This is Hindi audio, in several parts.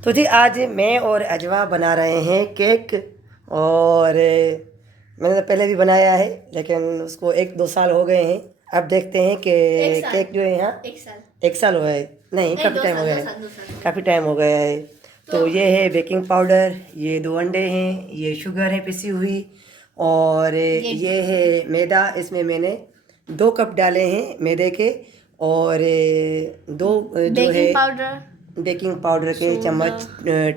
तो जी आज मैं और अजवा बना रहे हैं केक। और मैंने तो पहले भी बनाया है लेकिन उसको 1-2 साल हो गए हैं। अब देखते हैं कि केक जो है यहाँ 1 साल हो गए, नहीं काफ़ी टाइम हो गया है, काफ़ी टाइम हो गया है। तो ये है बेकिंग पाउडर, ये 2 अंडे हैं, ये शुगर है पिसी हुई, और ये है मैदा। इसमें मैंने 2 कप डाले हैं मैदे के, और 2 जो है बेकिंग पाउडर के चम्मच,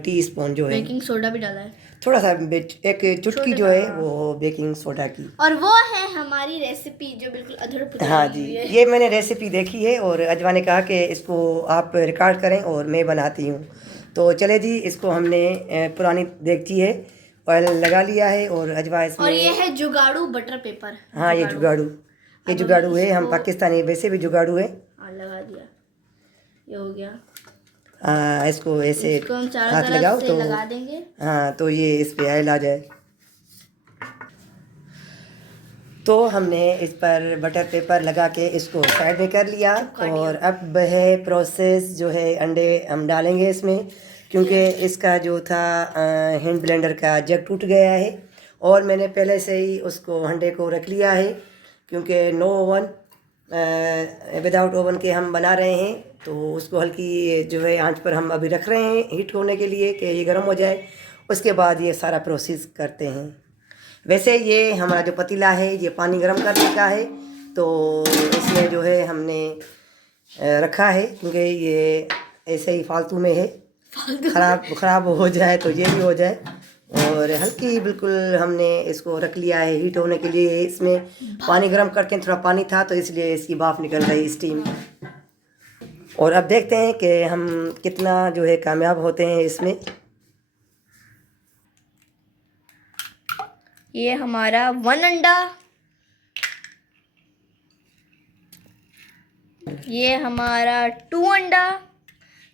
टीस्पून जो है बेकिंग सोडा भी डाला है, थोड़ा सा, एक चुटकी जो है वो बेकिंग सोडा की। और वो है हमारी रेसिपी जो बिल्कुल अधूरी हाँ जी, ये मैंने रेसिपी देखी है और अजवा ने कहा कि इसको आप रिकॉर्ड करें और मैं बनाती हूँ। तो चले जी, इसको हमने पुरानी देगची है, ऑयल लगा लिया है, और अजवा इसमें, और ये है जुगाड़ू बटर पेपर। हाँ ये जुगाड़ू, ये जुगाड़ू है, हम पाकिस्तानी वैसे भी जुगाड़ू है। लगा दिया, ये हो गया। इसको ऐसे इसको हम चारों हाथ तरफ लगाओ से तो लगा देंगे। हाँ, तो ये इस पे ऑयल आ जाए। तो हमने इस पर बटर पेपर लगा के इसको साइड में कर लिया, और अब है प्रोसेस जो है, अंडे हम डालेंगे इसमें, क्योंकि इसका जो था हैंड ब्लेंडर का जग टूट गया है, और मैंने पहले से ही उसको अंडे को रख लिया है, क्योंकि नो ओवन, विदाउट ओवन के हम बना रहे हैं। तो उसको हल्की जो है आंच पर हम अभी रख रहे हैं हीट होने के लिए कि ये गर्म हो जाए, उसके बाद ये सारा प्रोसेस करते हैं। वैसे ये हमारा जो पतीला है ये पानी गर्म करने का है, तो इसमें जो है हमने रखा है, क्योंकि ये ऐसे ही फालतू में है, ख़राब हो जाए तो ये भी हो जाए। और हल्की बिल्कुल हमने इसको रख लिया है हीट होने के लिए। इसमें पानी गर्म करके थोड़ा पानी था तो इसलिए इसकी भाप निकल रही, स्टीम। और अब देखते हैं कि हम कितना जो है कामयाब होते हैं इसमें। ये हमारा 1 अंडा, ये हमारा 2 अंडा,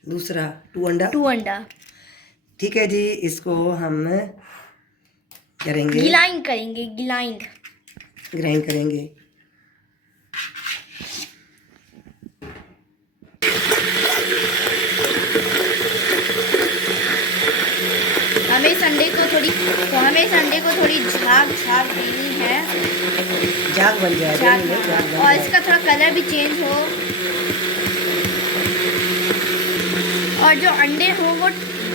दूसरा 2 अंडा। ठीक है जी, इसको हम करेंगे, ग्राइंड करेंगे। हमें इस अंडे को थोड़ी झाग देनी है, झाग बन जाए, और इसका थोड़ा कलर भी चेंज हो, और जो अंडे हो वो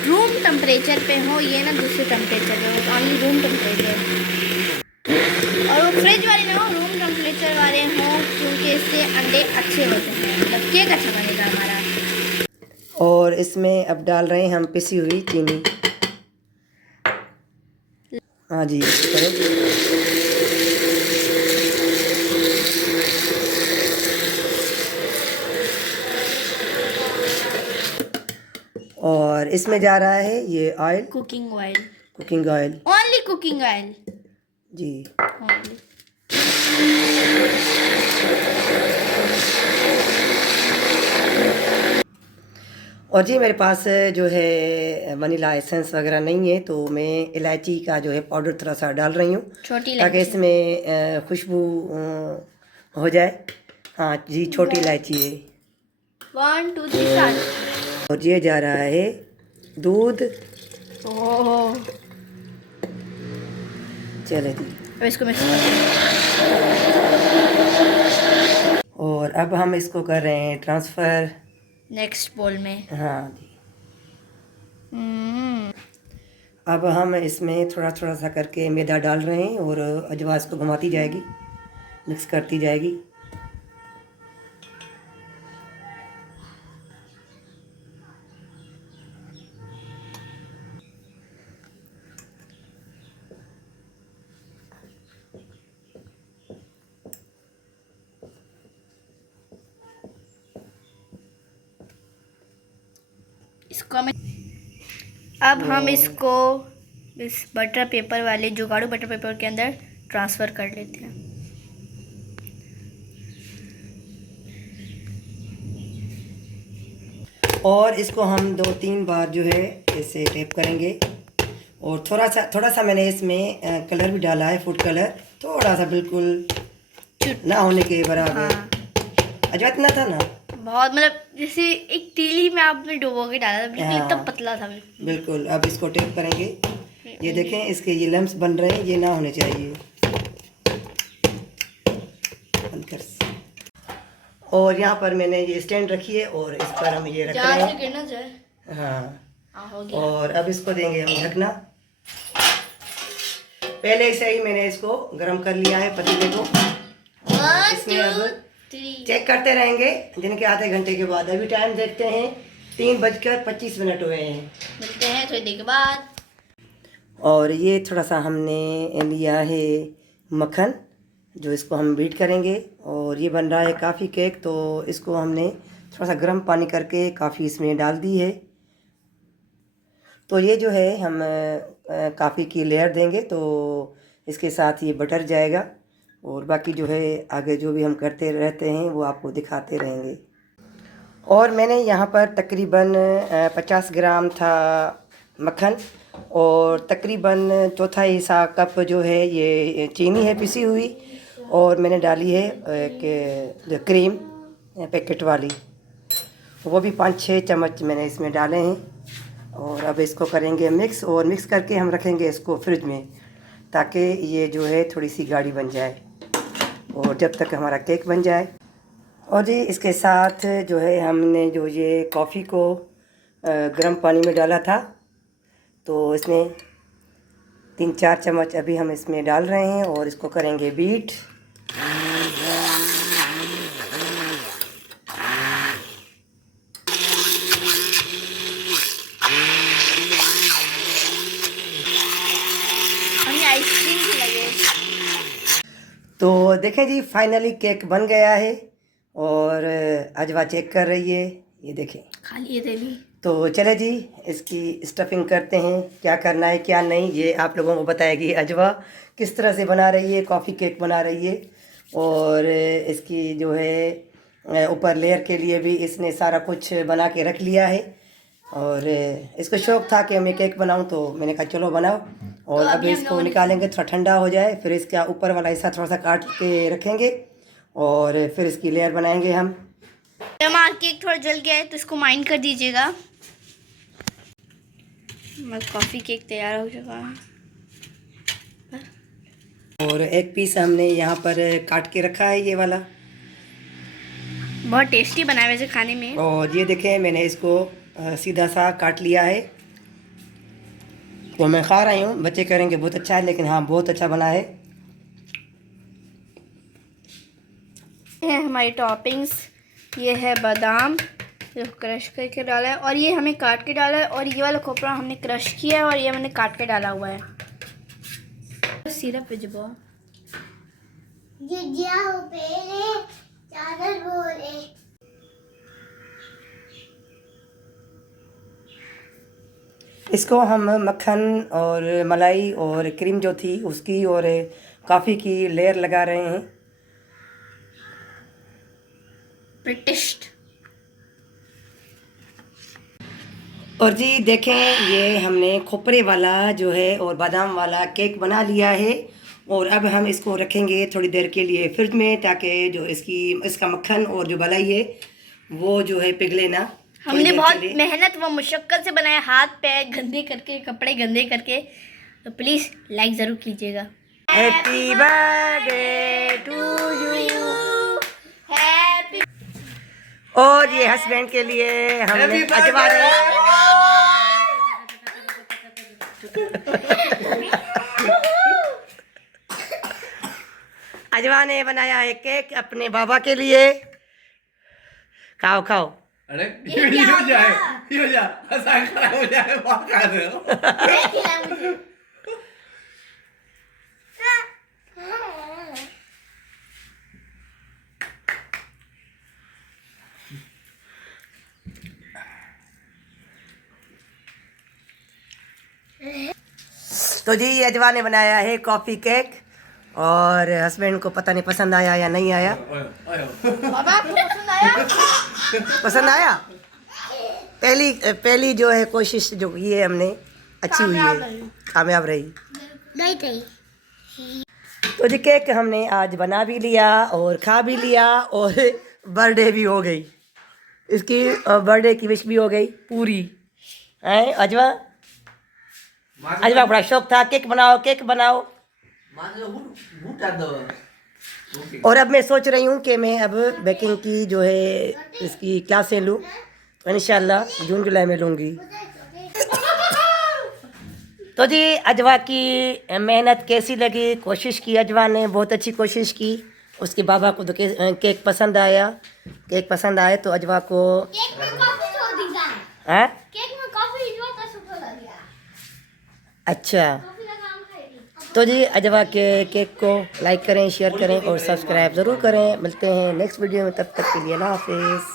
रूम टेम्परेचर पे हो, ये ना दूसरे टेम्परेचर पे हो, ओनली रूम टेम्परेचर, और वो फ्रिज वाले ना हो, रूम टेम्परेचर वाले हो, क्योंकि इससे अंडे अच्छे होते हैं, मतलब केक अच्छा बनेगा हमारा। और इसमें अब डाल रहे हैं हम पिसी हुई चीनी। हाँ जी, करो। और इसमें जा रहा है ये oil, cooking oil, only cooking oil जी। only। और जी मेरे पास जो है वनीला एसेंस वगैरह नहीं है, तो मैं इलायची का जो है पाउडर थोड़ा सा डाल रही हूँ, ताकि इसमें खुशबू हो जाए। हाँ जी, छोटी इलायची है। 1 2 3 4। और ये जा रहा है दूध। ओह, चले जी, अब इसको मिक्स कर, और अब हम इसको कर रहे हैं ट्रांसफ़र नेक्स्ट बोल में। हाँ जी। अब हम इसमें थोड़ा थोड़ा सा करके मैदा डाल रहे हैं, और अजवा इसको घुमाती जाएगी, मिक्स करती जाएगी। इसको हम इसको इस बटर पेपर वाले जुगाड़ू बटर पेपर के अंदर ट्रांसफ़र कर लेते हैं। और इसको हम 2-3 बार जो है ऐसे टैप करेंगे, और थोड़ा सा मैंने इसमें कलर भी डाला है, फूड कलर, थोड़ा सा, बिल्कुल ना होने के बराबर। हाँ। अजवा इतना था ना, बहुत, मतलब जैसे एक तीली में आपने डुबो के डाला था, बिल्कुल हाँ। एकदम पतला था बिल्कुल। बिल्कुल। अब इसको टेप करेंगे। ये देखें, इसके ये लम्स बन रहे हैं, ये ना होने चाहिए। बंद कर। और यहाँ पर मैंने ये स्टैंड रखी है और इस पर हम ये रख रहे जहाँ से हैं। गिरना जाए। हाँ, हो गया। और अब इसको देंगे हम ढकना। पहले से ही मैंने इसको गर्म कर लिया है पतीले को। इसमें अब 3 चेक करते रहेंगे दिन के आधे घंटे के बाद। अभी टाइम देखते हैं 3:25 हुए हैं। मिलते हैं थोड़ी देर के बाद। और ये थोड़ा सा हमने लिया है मक्खन, जो इसको हम बीट करेंगे। और ये बन रहा है काफ़ी केक, तो इसको हमने थोड़ा सा गर्म पानी करके काफ़ी इसमें डाल दी है। तो ये जो है हम काफ़ी की लेयर देंगे, तो इसके साथ ये बटर जाएगा। और बाकी जो है आगे जो भी हम करते रहते हैं वो आपको दिखाते रहेंगे। और मैंने यहाँ पर तकरीबन 50 ग्राम था मक्खन, और तकरीबन चौथाई हिस्सा कप जो है ये चीनी है पिसी हुई, और मैंने डाली है जो क्रीम पैकेट वाली, वो भी 5-6 चम्मच मैंने इसमें डाले हैं। और अब इसको करेंगे मिक्स, और मिक्स करके हम रखेंगे इसको फ्रिज में, ताकि ये जो है थोड़ी सी गाढ़ी बन जाए, और जब तक हमारा केक बन जाए। और जी इसके साथ जो है हमने जो ये कॉफ़ी को गर्म पानी में डाला था, तो इसमें 3-4 चम्मच अभी हम इसमें डाल रहे हैं, और इसको करेंगे बीट। हमें आइसक्रीम भी लगे। तो देखें जी, फाइनली केक बन गया है, और अजवा चेक कर रही है, ये देखें। खाली है भी। तो चले जी, इसकी स्टफिंग करते हैं। क्या करना है क्या नहीं ये आप लोगों को बताएगी अजवा, किस तरह से बना रही है, कॉफ़ी केक बना रही है। और इसकी जो है ऊपर लेयर के लिए भी इसने सारा कुछ बना के रख लिया है। और इसको शौक़ था कि मैं केक बनाऊं, तो मैंने कहा चलो बनाओ। और अब इसको निकालेंगे, थोड़ा ठंडा हो जाए, फिर इसका ऊपर वाला हिस्सा थोड़ा सा काट के रखेंगे, और फिर इसकी लेयर बनाएंगे हम। हमारा केक थोड़ा जल गया है, तो इसको माइंड कर दीजिएगा। हमारा कॉफ़ी केक तैयार हो चुका है। और एक पीस हमने यहाँ पर काट के रखा है, ये वाला। बहुत टेस्टी बना है वैसे खाने में। और ये देखें, मैंने इसको सीधा सा काट लिया है, तो मैं खा रही हूँ। बच्चे करेंगे बहुत अच्छा है, लेकिन हाँ बहुत अच्छा बना है। ये हमारी टॉपिंग्स, ये है बादाम जो क्रश करके डाला है, और ये हमें काट के डाला है, और ये वाला खोपरा हमने क्रश किया है, और ये मैंने काट के डाला हुआ है। सिरप पे जब इसको हम मक्खन और मलाई और क्रीम जो थी उसकी और काफ़ी की लेयर लगा रहे हैं। ब्रिटिश। और जी देखें, ये हमने खोपरे वाला जो है और बादाम वाला केक बना लिया है, और अब हम इसको रखेंगे थोड़ी देर के लिए फ्रिज में, ताकि जो इसका मक्खन और जो मलाई है वो जो है पिघले ना। हमने बहुत मेहनत व मुशक्कत से बनाया, हाथ पैर गंदे करके, कपड़े गंदे करके। तो प्लीज़ लाइक ज़रूर कीजिएगा। Happy birthday to you. Happy. और ये हस्बैंड के लिए हमने अजवा अजवा ने बनाया है केक अपने बाबा के लिए। खाओ खाओ। अरे ये हो जाए हंसा खराब हो जाए, बहुत खा रहे हो। तो जी अजवा ने बनाया है कॉफ़ी केक, और हस्बैंड को पता नहीं पसंद आया या नहीं आया। बाबा आपको पसंद आया? पसंद आया। पहली जो है कोशिश जो की है हमने अच्छी हुई है, कामयाब रही। नहीं। तो जी केक हमने आज बना भी लिया और खा भी लिया, और बर्थडे भी हो गई। इसकी बर्थडे की विश भी हो गई पूरी है। अजवा अजवा बड़ा शौक था केक बनाओ केक बनाओ। और अब मैं सोच रही हूँ कि मैं अब बेकिंग की जो है इसकी क्लासें लूँ, तो इंशाल्लाह जून जुलाई में लूँगी। तो जी अजवा की मेहनत कैसी लगी, कोशिश की अजवा ने, बहुत अच्छी कोशिश की। उसके बाबा को तो केक पसंद आया, केक पसंद आए तो अजवा को केक में कॉफी छोड़ दी जाए। हैं? केक में कॉफी जो था सुपर लग गया। अच्छा कॉफी का काम करेगी। तो जी अजवा के केक को लाइक करें, शेयर करें और सब्सक्राइब ज़रूर करें। मिलते हैं नेक्स्ट वीडियो में, तब तक के लिए अल्लाह हाफिज़।